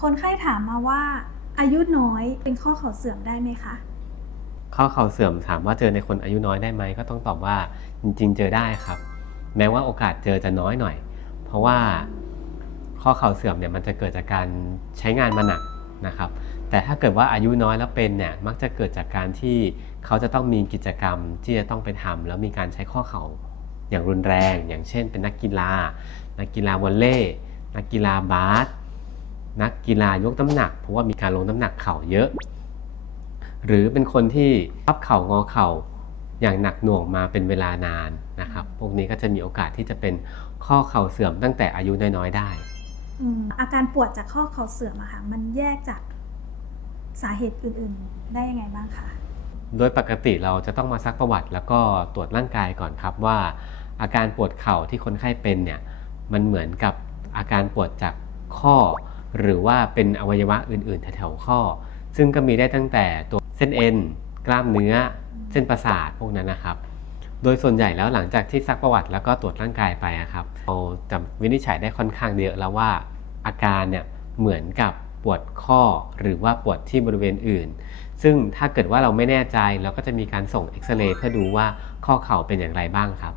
คนไข้ถามมาว่า อายุน้อยเป็นข้อเข่าเสื่อมได้ไหมคะ ข้อเข่าเสื่อมถามว่าเจอในคนอายุน้อยได้ไหมก็ต้องตอบว่าจริง ๆ เจอได้ครับ แม้ว่าโอกาสเจอจะน้อยหน่อย เพราะว่าข้อเข่าเสื่อมเนี่ยมันจะเกิดจากการใช้งานมาหนักนะครับ แต่ถ้าเกิดว่าอายุน้อยแล้วเป็นเนี่ยมักจะเกิดจากการที่เขาจะต้องมีกิจกรรมที่จะต้องไปทำแล้วมีการใช้ข้อเข่าอย่างรุนแรง อย่างเช่น เป็นนักกีฬา นักกีฬาวอลเลย์นักกีฬาบาส นักกีฬายกน้ำหนัก เพราะว่ามีการลงน้ำหนักเข่าเยอะ หรือเป็นคนที่พับเข่างอเข่าอย่างหนักหน่วงมาเป็นเวลานานนะครับ พวกนี้ก็จะมีโอกาสที่จะเป็นข้อเข่าเสื่อมตั้งแต่อายุน้อยๆได้อืมอาการปวดจากข้อเข่าเสื่อมอะค่ะมันแยกจากสาเหตุอื่นๆ ได้ยังไงบ้างคะโดยปกติเราจะต้องมาซักประวัติ แล้วก็ตรวจร่างกายก่อนครับว่า อาการปวดเข่าที่คนไข้เป็นเนี่ยมันเหมือนกับอาการปวดจากข้อ หรือว่าเป็นอวัยวะอื่นๆแถวๆข้อ ซึ่งก็มีได้ตั้งแต่ตัวเส้นเอ็น กล้ามเนื้อ เส้นประสาทพวกนั้นนะครับ โดยส่วนใหญ่แล้วหลังจากที่ซักประวัติแล้วก็ตรวจร่างกายไปอะครับเราจะวินิจฉัยได้ค่อนข้างเยอะแล้วว่า อาการเนี่ยเหมือนกับปวดข้อหรือว่าปวดที่บริเวณอื่น ซึ่งถ้าเกิดว่าเราไม่แน่ใจเราก็จะมีการส่งเอ็กซเรย์เพื่อดูว่าข้อเข่าเป็นอย่างไรบ้างครับ